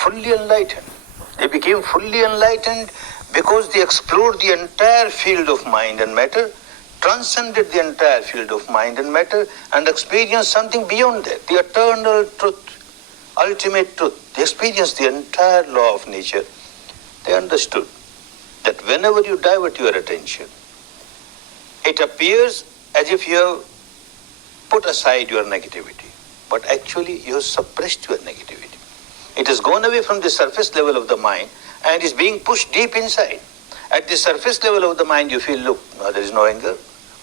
fully enlightened. They became fully enlightened because they explored the entire field of mind and matter, transcended the entire field of mind and matter, and experienced something beyond that, the eternal truth, ultimate truth. They experienced the entire law of nature. They understood that whenever you divert your attention, it appears as if you have put aside your negativity, but actually you have suppressed your negativity. It has gone away from the surface level of the mind and is being pushed deep inside. At the surface level of the mind, you feel, look, no, there is no anger,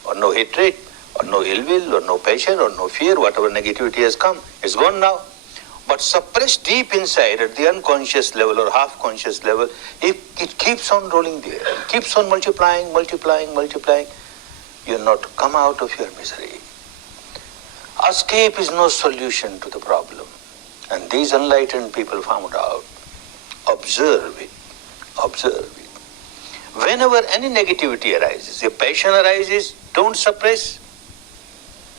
or no hatred, or no ill will, or no passion, or no fear. Whatever negativity has come, it's gone now. But suppressed deep inside at the unconscious level or half-conscious level, it keeps on rolling there, it keeps on multiplying. You will not come out of your misery. Escape is no solution to the problem. And these enlightened people found out. Observe it. Whenever any negativity arises, a passion arises, don't suppress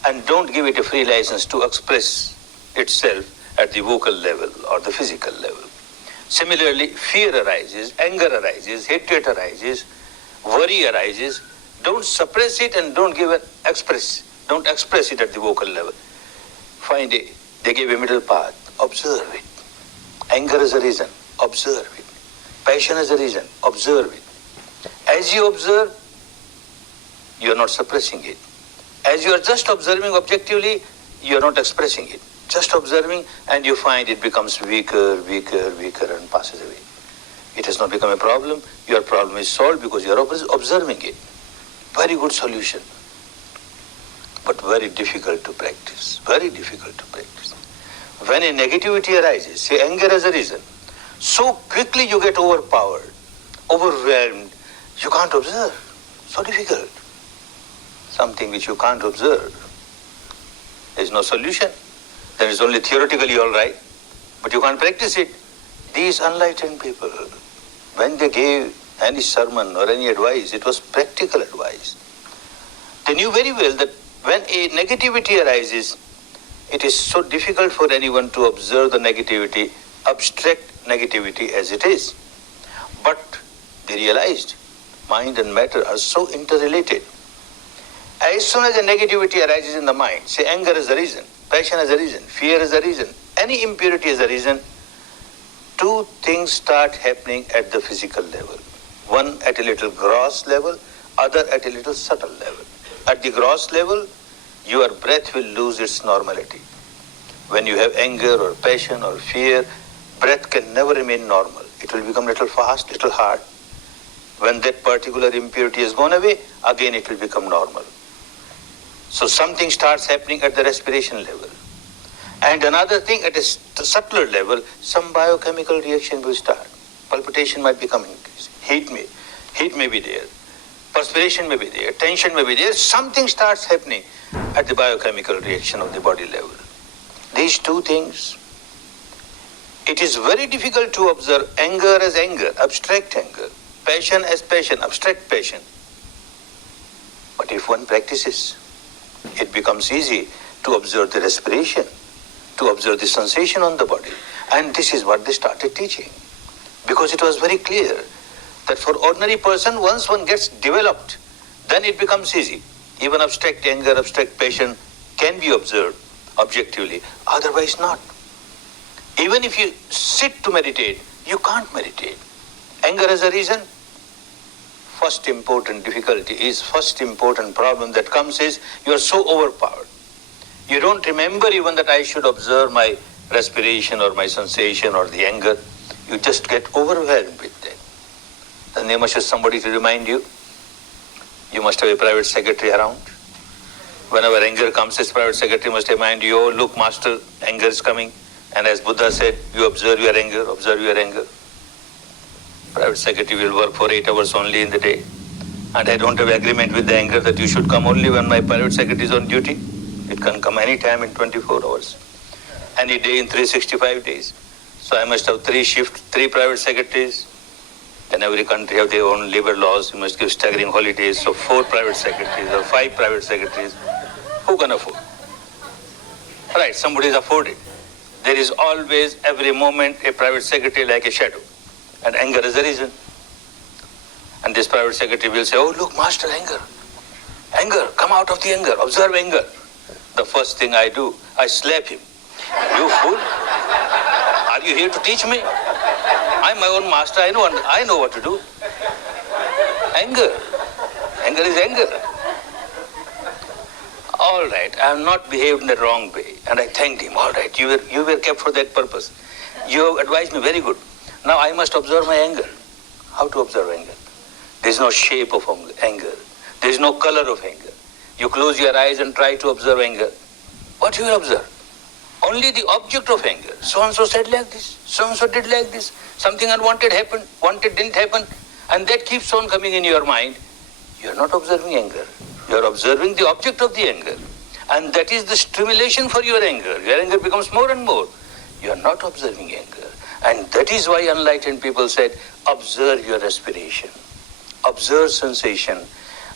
and don't give it a free license to express itself at the vocal level or the physical level. Similarly, fear arises, anger arises, hatred arises, worry arises. Don't suppress it and don't express it at the vocal level. They gave a middle path. Observe it. Anger is a reason. Observe it. Passion is a reason. Observe it. As you observe, you are not suppressing it. As you are just observing objectively, you are not expressing it. Just observing, and you find it becomes weaker and passes away. It has not become a problem. Your problem is solved because you are observing it. Very good solution. But very difficult to practice. When a negativity arises, say anger as a reason, so quickly you get overpowered, overwhelmed, you can't observe. So difficult. Something which you can't observe. There is no solution. Then it's only theoretically all right, but you can't practice it. These enlightened people, when they gave any sermon or any advice, it was practical advice. They knew very well that when a negativity arises, it is so difficult for anyone to observe the negativity, abstract negativity as it is. But they realized mind and matter are so interrelated. As soon as a negativity arises in the mind, say anger is the reason, passion is a reason, fear is a reason, any impurity is a reason, two things start happening at the physical level. One at a little gross level, other at a little subtle level. At the gross level, your breath will lose its normality. When you have anger or passion or fear, breath can never remain normal. It will become little fast, little hard. When that particular impurity has gone away, again it will become normal. So something starts happening at the respiration level. And another thing at a subtler level, some biochemical reaction will start. Palpitation might become increased. Heat may be there. Perspiration may be there. Tension may be there. Something starts happening at the biochemical reaction of the body level. These two things, it is very difficult to observe anger as anger, abstract anger, passion as passion, abstract passion. But if one practices, it becomes easy to observe the respiration, to observe the sensation on the body. And this is what they started teaching. Because it was very clear that for ordinary person, once one gets developed, then it becomes easy. Even abstract anger, abstract passion can be observed objectively, otherwise not. Even if you sit to meditate, you can't meditate. Anger as a reason. First important problem that comes is you are so overpowered. You don't remember even that I should observe my respiration or my sensation or the anger. You just get overwhelmed with that. Then there must be somebody to remind you. You must have a private secretary around. Whenever anger comes, his private secretary must remind you, oh, look, master, anger is coming. And as Buddha said, you observe your anger. Private secretary will work for 8 hours only in the day. And I don't have agreement with the anger that you should come only when my private secretary is on duty. It can come any time in 24 hours. Any day in 365 days. So I must have 3 shifts, 3 private secretaries. And every country have their own labor laws. You must give staggering holidays. So 4 private secretaries or 5 private secretaries. Who can afford? Right, somebody is afforded. there is always, every moment, a private secretary like a shadow. And anger is the reason. And this private secretary will say, oh, look, master, anger. Anger, come out of the anger, observe anger. The first thing I do, I slap him. You fool. Are you here to teach me? I'm my own master, I know what to do. Anger. Anger is anger. All right, I have not behaved in the wrong way. And I thanked him. All right, you were kept for that purpose. You have advised me very good. Now I must observe my anger. How to observe anger? There is no shape of anger. There is no color of anger. You close your eyes and try to observe anger. What you will observe? Only the object of anger. So-and-so said like this. So-and-so did like this. Something unwanted happened. Wanted didn't happen. And that keeps on coming in your mind. You are not observing anger. You are observing the object of the anger. And that is the stimulation for your anger. Your anger becomes more and more. You are not observing anger. And that is why enlightened people said, observe your respiration. Observe sensation.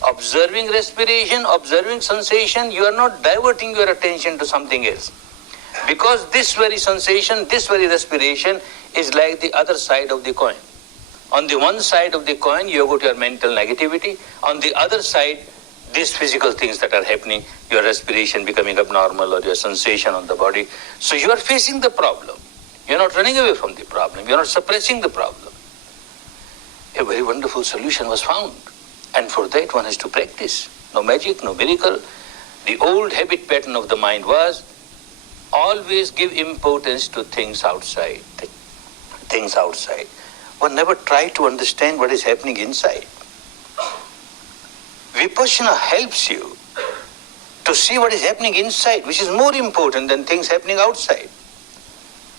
Observing respiration, observing sensation, you are not diverting your attention to something else. Because this very sensation, this very respiration is like the other side of the coin. On the one side of the coin, you have got your mental negativity. On the other side, these physical things that are happening, your respiration becoming abnormal or your sensation on the body. So you are facing the problem. You are not running away from the problem. You are not suppressing the problem. A very wonderful solution was found. And for that one has to practice. No magic, no miracle. The old habit pattern of the mind was always give importance to things outside. Things outside. One never tried to understand what is happening inside. Vipassana helps you to see what is happening inside, which is more important than things happening outside.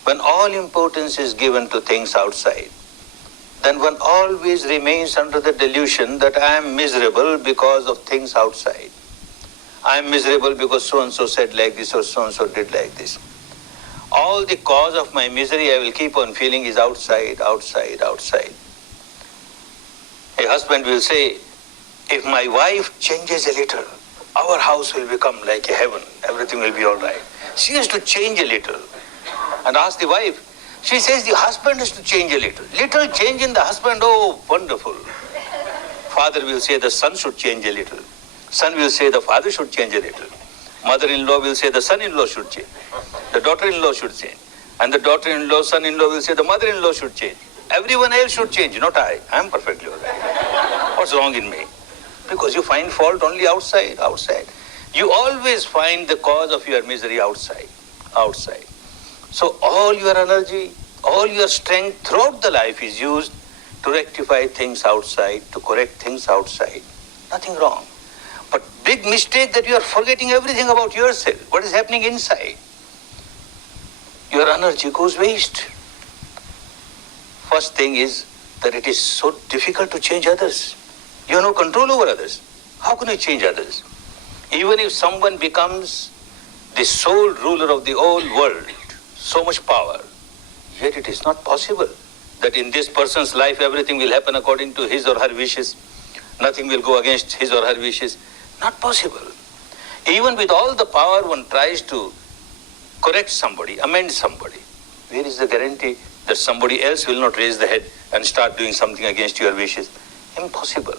When all importance is given to things outside, then one always remains under the delusion that I am miserable because of things outside. I am miserable because so-and-so said like this or so-and-so did like this. All the cause of my misery I will keep on feeling is outside, outside, outside. A husband will say, if my wife changes a little, our house will become like a heaven. Everything will be all right. She has to change a little. And ask the wife. She says the husband has to change a little. Little change in the husband, oh, wonderful. Father will say the son should change a little. Son will say the father should change a little. Mother-in-law will say the son-in-law should change. The daughter-in-law should change. And the daughter-in-law, son-in-law will say the mother-in-law should change. Everyone else should change, not I. I am perfectly all right. What's wrong in me? Because you find fault only outside, outside. You always find the cause of your misery outside, outside. So all your energy, all your strength throughout the life is used to rectify things outside, to correct things outside. Nothing wrong. But big mistake that you are forgetting everything about yourself, what is happening inside. Your energy goes waste. First thing is that it is so difficult to change others. You have no control over others. How can you change others? Even if someone becomes the sole ruler of the whole world, so much power, yet it is not possible that in this person's life everything will happen according to his or her wishes. Nothing will go against his or her wishes. Not possible. Even with all the power, one tries to correct somebody, amend somebody. Where is the guarantee that somebody else will not raise the head and start doing something against your wishes? Impossible.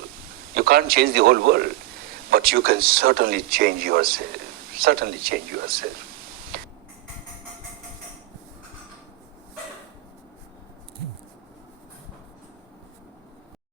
You can't change the whole world, but you can certainly change yourself. Certainly change yourself.